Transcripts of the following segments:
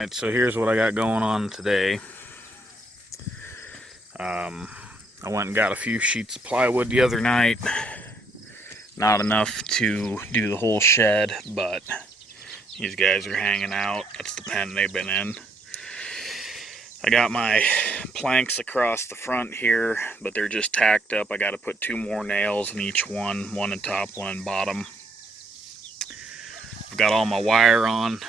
Alright, so here's what I got going on today. I went and got a few sheets of plywood the other night. Not enough to do the whole shed, but these guys are hanging out. That's the pen they've been in. I got my planks across the front here, but they're just tacked up. I got to put 2 more nails in each one on top, one on bottom. I've got all my wire on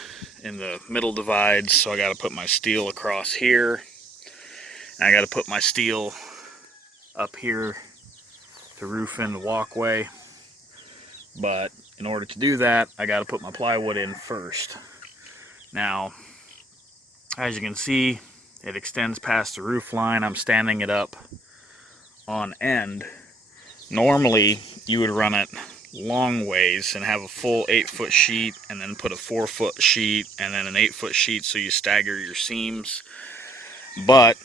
in the middle divides, so I got to put my steel across here. And I got to put my steel up here to roof in the walkway. But in order to do that, I got to put my plywood in first. Now, as you can see, it extends past the roof line. I'm standing it up on end. Normally, you would run it long ways and have a full 8-foot sheet and then put a 4-foot sheet and then an 8-foot sheet so you stagger your seams. But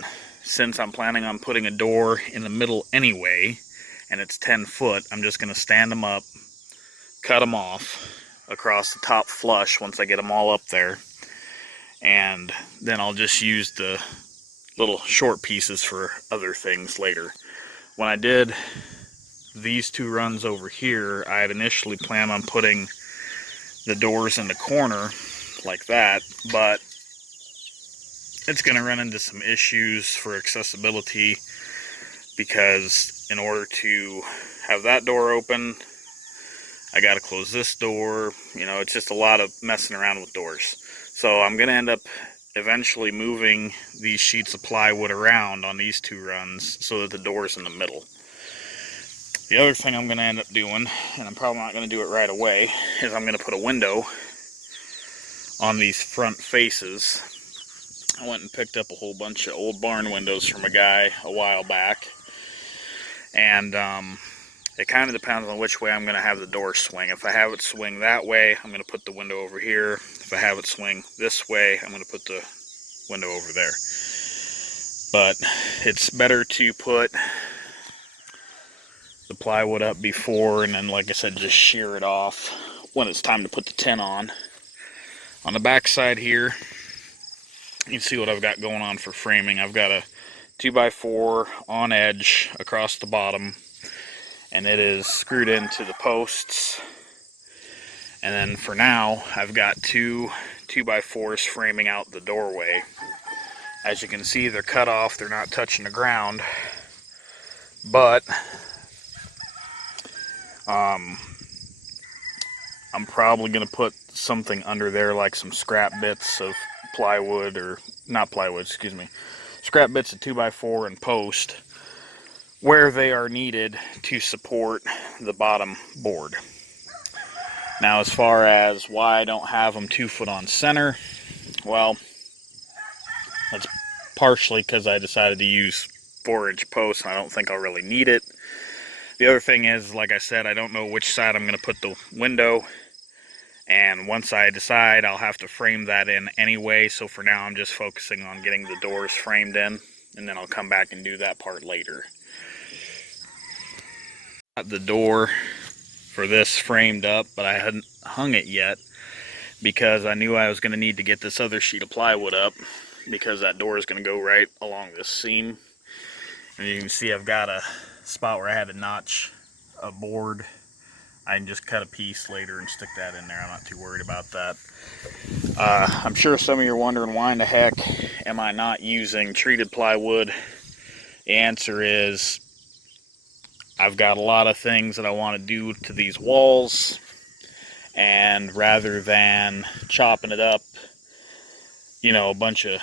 since I'm planning on putting a door in the middle anyway, and it's 10 foot, I'm just going to stand them up, cut them off across the top flush once I get them all up there, and then I'll just use the little short pieces for other things later. When I did these 2 runs over here, I had initially planned on putting the doors in the corner like that, but it's going to run into some issues for accessibility, because in order to have that door open, I got to close this door. You know, it's just a lot of messing around with doors. So I'm going to end up eventually moving these sheets of plywood around on these 2 runs so that the door's in the middle. The other thing I'm going to end up doing, and I'm probably not going to do it right away, is I'm going to put a window on these front faces. I went and picked up a whole bunch of old barn windows from a guy a while back, and it kind of depends on which way I'm going to have the door swing. If I have it swing that way, I'm going to put the window over here. If I have it swing this way, I'm going to put the window over there. But it's better to put the plywood up before, and then, like I said, just shear it off when it's time to put the tin on. On the back side here, you can see what I've got going on for framing. I've got a 2x4 on edge across the bottom, and it is screwed into the posts. And then for now, I've got 2 2x4s framing out the doorway. As you can see, they're cut off, they're not touching the ground, but I'm probably going to put something under there, like some scrap bits of plywood, or not plywood, excuse me, scrap bits of 2x4 and post where they are needed to support the bottom board. Now, as far as why I don't have them 2 foot on center, well, that's partially because I decided to use 4-inch posts, and I don't think I'll really need it. The other thing is, like I said, I don't know which side I'm going to put the window, and once I decide, I'll have to frame that in anyway. So for now, I'm just focusing on getting the doors framed in, and then I'll come back and do that part later. Got the door for this framed up, but I hadn't hung it yet because I knew I was going to need to get this other sheet of plywood up, because that door is going to go right along this seam. And you can see I've got a spot where I had to notch a board. I can just cut a piece later and stick that in there. I'm not too worried about that. I'm sure some of you are wondering, why in the heck am I not using treated plywood? The answer is, I've got a lot of things that I want to do to these walls, and rather than chopping it up, you know, a bunch of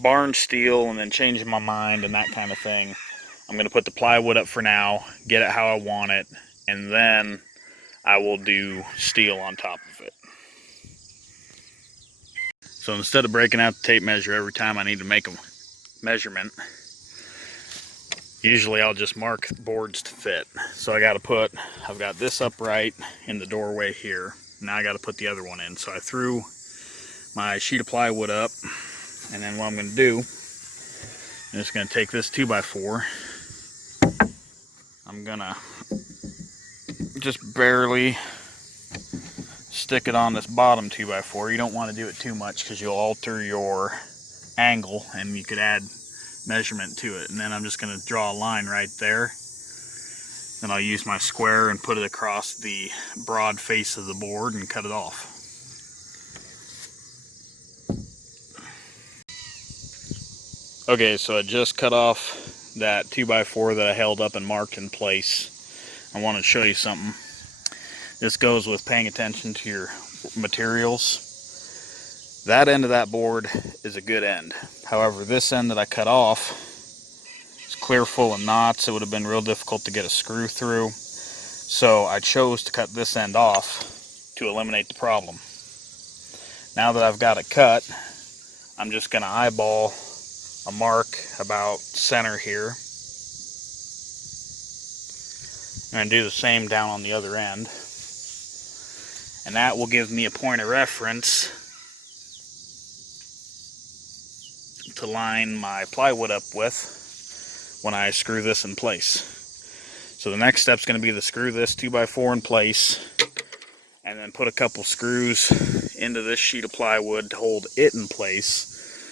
barn steel and then changing my mind and that kind of thing, I'm going to put the plywood up for now, get it how I want it, and then I will do steel on top of it. So instead of breaking out the tape measure every time I need to make a measurement, usually I'll just mark boards to fit. So I've got this upright in the doorway here. Now I got to put the other one in. So I threw my sheet of plywood up, and then what I'm going to do, I'm just going to take this 2x4. I'm going to just barely stick it on this bottom 2x4. You don't want to do it too much because you'll alter your angle and you could add measurement to it. And then I'm just going to draw a line right there. Then I'll use my square and put it across the broad face of the board and cut it off. Okay, so I just cut off that 2x4 that I held up and marked in place. I want to show you something. This goes with paying attention to your materials. That end of that board is a good end. However, this end that I cut off is clear full of knots. It would have been real difficult to get a screw through. So I chose to cut this end off to eliminate the problem. Now that I've got it cut, I'm just going to eyeball a mark about center here. And do the same down on the other end. And that will give me a point of reference to line my plywood up with when I screw this in place. So the next step is going to be to screw this 2x4 in place and then put a couple screws into this sheet of plywood to hold it in place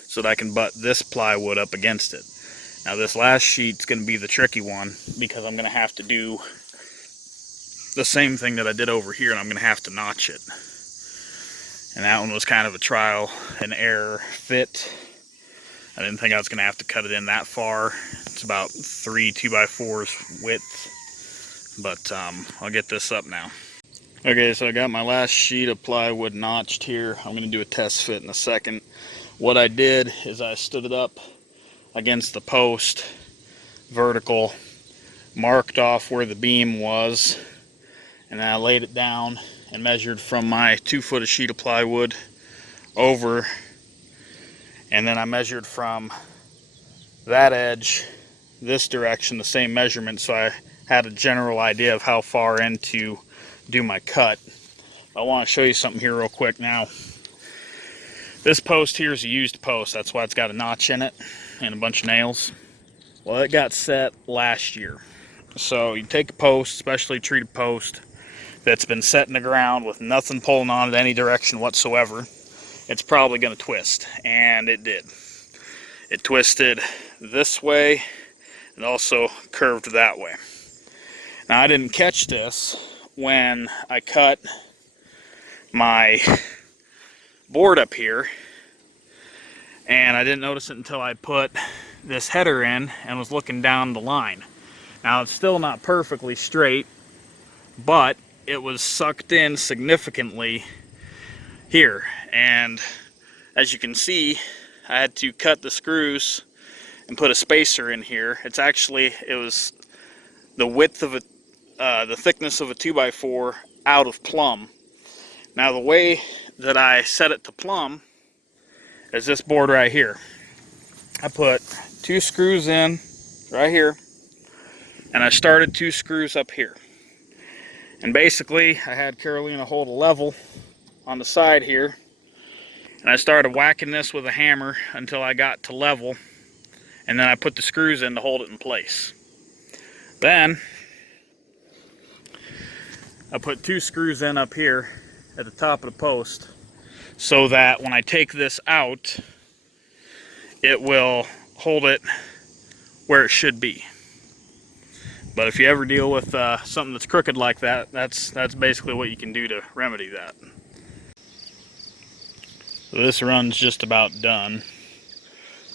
so that I can butt this plywood up against it. Now this last sheet's going to be the tricky one because I'm going to have to do the same thing that I did over here, and I'm going to have to notch it. And that one was kind of a trial and error fit. I didn't think I was going to have to cut it in that far. It's about 3 2x4s width, but I'll get this up now. Okay, so I got my last sheet of plywood notched here. I'm going to do a test fit in a second. What I did is I stood it up against the post, vertical, marked off where the beam was, and then I laid it down and measured from my 2 foot of sheet of plywood over, and then I measured from that edge this direction, the same measurement, so I had a general idea of how far in to do my cut. I want to show you something here real quick now. This post here is a used post, that's why it's got a notch in it and a bunch of nails. Well, it got set last year. So you take a post, especially a treated post, that's been set in the ground with nothing pulling on it any direction whatsoever, it's probably going to twist. And it did. It twisted this way and also curved that way. Now I didn't catch this when I cut my board up here, and I didn't notice it until I put this header in and was looking down the line. Now it's still not perfectly straight, but it was sucked in significantly here, and as you can see, I had to cut the screws and put a spacer in here. It was the width of the thickness of a 2x4 out of plumb. Now the way that I set it to plumb is this board right here. I put 2 screws in right here, and I started 2 screws up here. And basically, I had Carolina hold a level on the side here, and I started whacking this with a hammer until I got to level, and then I put the screws in to hold it in place. Then, I put 2 screws in up here at the top of the post, so that when I take this out, it will hold it where it should be. But if you ever deal with something that's crooked like that, that's basically what you can do to remedy that. So this run's just about done.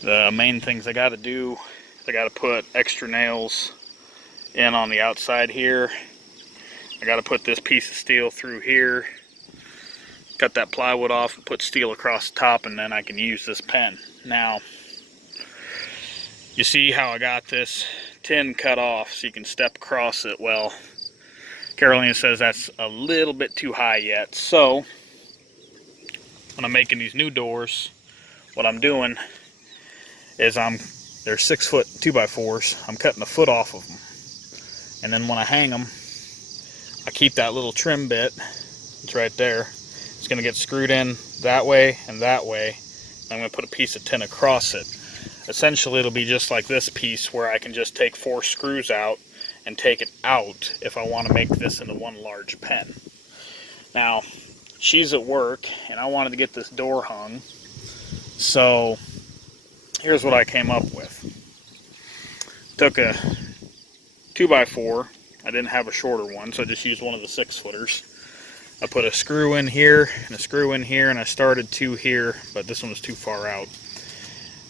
The main things I got to do, I got to put extra nails in on the outside here. I got to put this piece of steel through here, cut that plywood off and put steel across the top, and then I can use this pen. Now, you see how I got this tin cut off so you can step across it. Well, Carolina says that's a little bit too high yet. So when I'm making these new doors, what I'm doing is they're 6 foot 2x4s. I'm cutting a foot off of them, and then when I hang them, I keep that little trim bit. It's right there. It's going to get screwed in that way and that way. I'm going to put a piece of tin across it. Essentially, it'll be just like this piece where I can just take 4 screws out and take it out if I want to make this into one large pen. Now, she's at work, and I wanted to get this door hung. So here's what I came up with. Took a 2x4. I didn't have a shorter one, so I just used one of the 6-footers. I put a screw in here and a screw in here, and I started 2 here, but this one was too far out.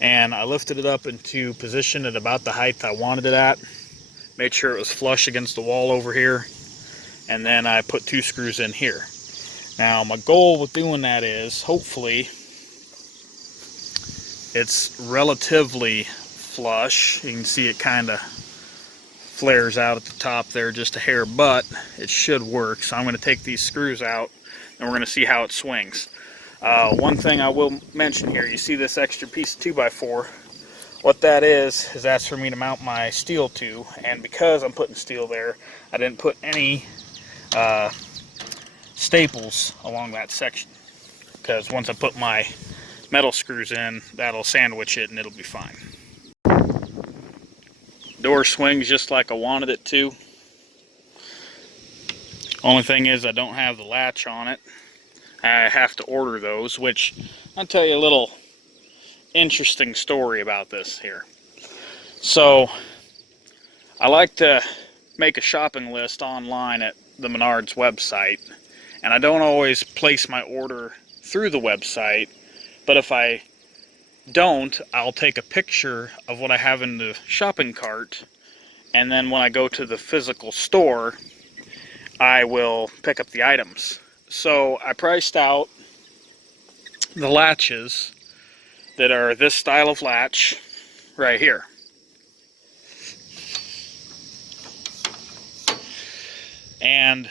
And I lifted it up into position at about the height I wanted it at. Made sure it was flush against the wall over here, and then I put 2 screws in here. Now my goal with doing that is, hopefully, it's relatively flush. You can see it kind of flares out at the top there just a hair, but it should work. So I'm going to take these screws out and we're going to see how it swings. One thing I will mention here, you see this extra piece of 2x4. What that is that's for me to mount my steel to, and because I'm putting steel there, I didn't put any staples along that section, because once I put my metal screws in, that'll sandwich it and it'll be fine. Door swings just like I wanted it to. Only thing is I don't have the latch on it. I have to order those, which I'll tell you a little interesting story about this here. So I like to make a shopping list online at the Menards website, and I don't always place my order through the website, but if I don't, I'll take a picture of what I have in the shopping cart, and then when I go to the physical store, I will pick up the items. So I priced out the latches that are this style of latch right here. And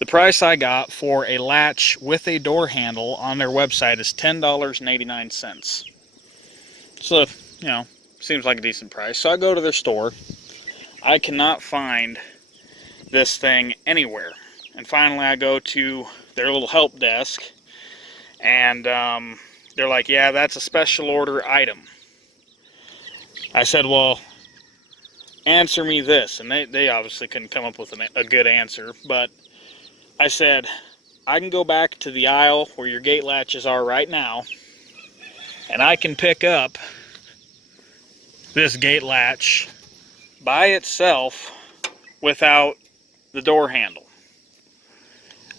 the price I got for a latch with a door handle on their website is $10.89. So, you know, seems like a decent price. So I go to their store. I cannot find this thing anywhere. And finally I go to their little help desk, and they're like, yeah, that's a special order item. I said, well, answer me this. And they obviously couldn't come up with a good answer, but I said, I can go back to the aisle where your gate latches are right now, and I can pick up this gate latch by itself without the door handle.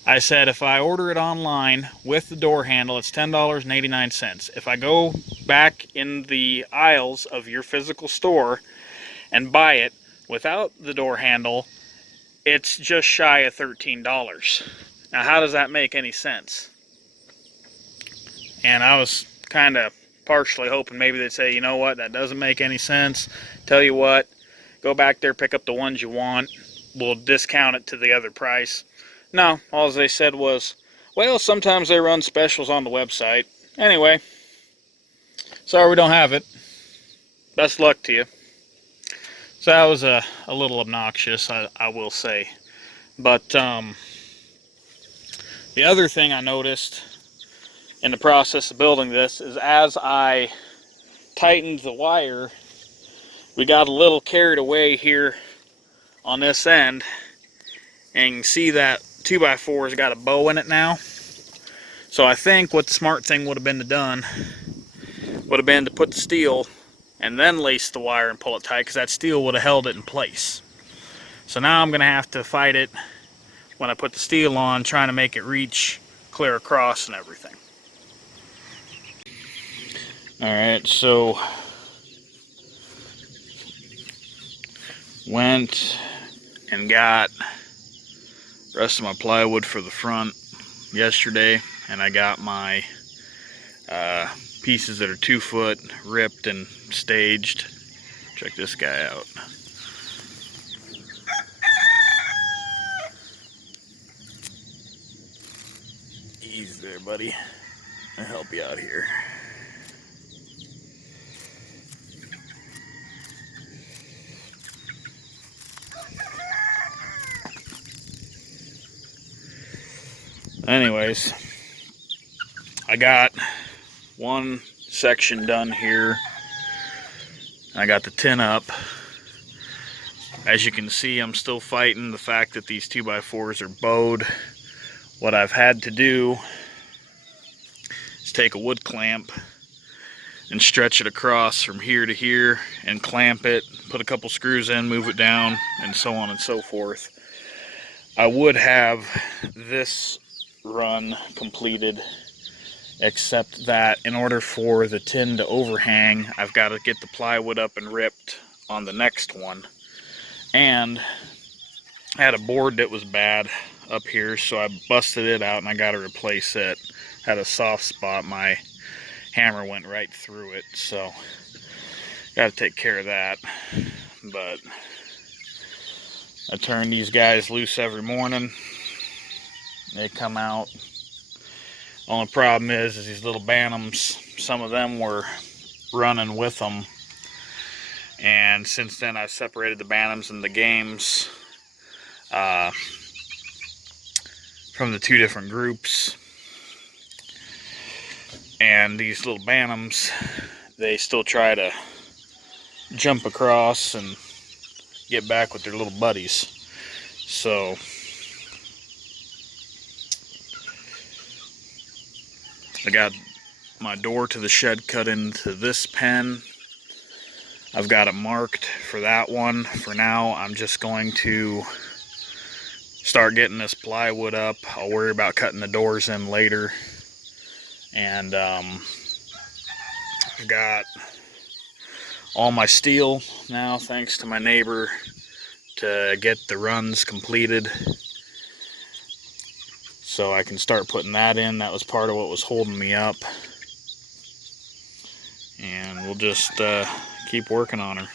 I said, if I order it online with the door handle, it's $10.89. If I go back in the aisles of your physical store and buy it without the door handle, it's just shy of $13. Now, how does that make any sense? And I was kind of partially hoping maybe they'd say, you know what, that doesn't make any sense. Tell you what, go back there, pick up the ones you want. We'll discount it to the other price. No, all they said was, well, sometimes they run specials on the website. Anyway, sorry we don't have it. Best luck to you. So that was a little obnoxious, I will say. But the other thing I noticed in the process of building this is as I tightened the wire, we got a little carried away here on this end, and you can see that 2x4 has got a bow in it now. So I think what the smart thing would have been to put the steel and then lace the wire and pull it tight, because that steel would have held it in place. So now I'm going to have to fight it when I put the steel on, trying to make it reach clear across and everything. Alright, so went and got the rest of my plywood for the front yesterday, and I got my pieces that are 2 foot ripped and staged. Check this guy out. Easy there, buddy. I'll help you out here. Anyways, I got one section done here. I got the tin up. As you can see, I'm still fighting the fact that these 2x4s are bowed what I've had to do is take a wood clamp and stretch it across from here to here and clamp it, put a couple screws in, move it down, and so on and so forth. I would have this run completed, except that in order for the tin to overhang, I've got to get the plywood up and ripped on the next one. And I had a board that was bad up here, so I busted it out and I got to replace it. Had a soft spot, my hammer went right through it, so got to take care of that. But I turn these guys loose every morning. They come out. Only problem is these little bantams, some of them were running with them, and since then I've separated the bantams and the games from the two different groups. And these little bantams, they still try to jump across and get back with their little buddies. So I got my door to the shed cut into this pen. I've got it marked for that one. For now, I'm just going to start getting this plywood up. I'll worry about cutting the doors in later. And I've got all my steel now, thanks to my neighbor, to get the runs completed, so I can start putting that in. That was part of what was holding me up, and we'll just keep working on her.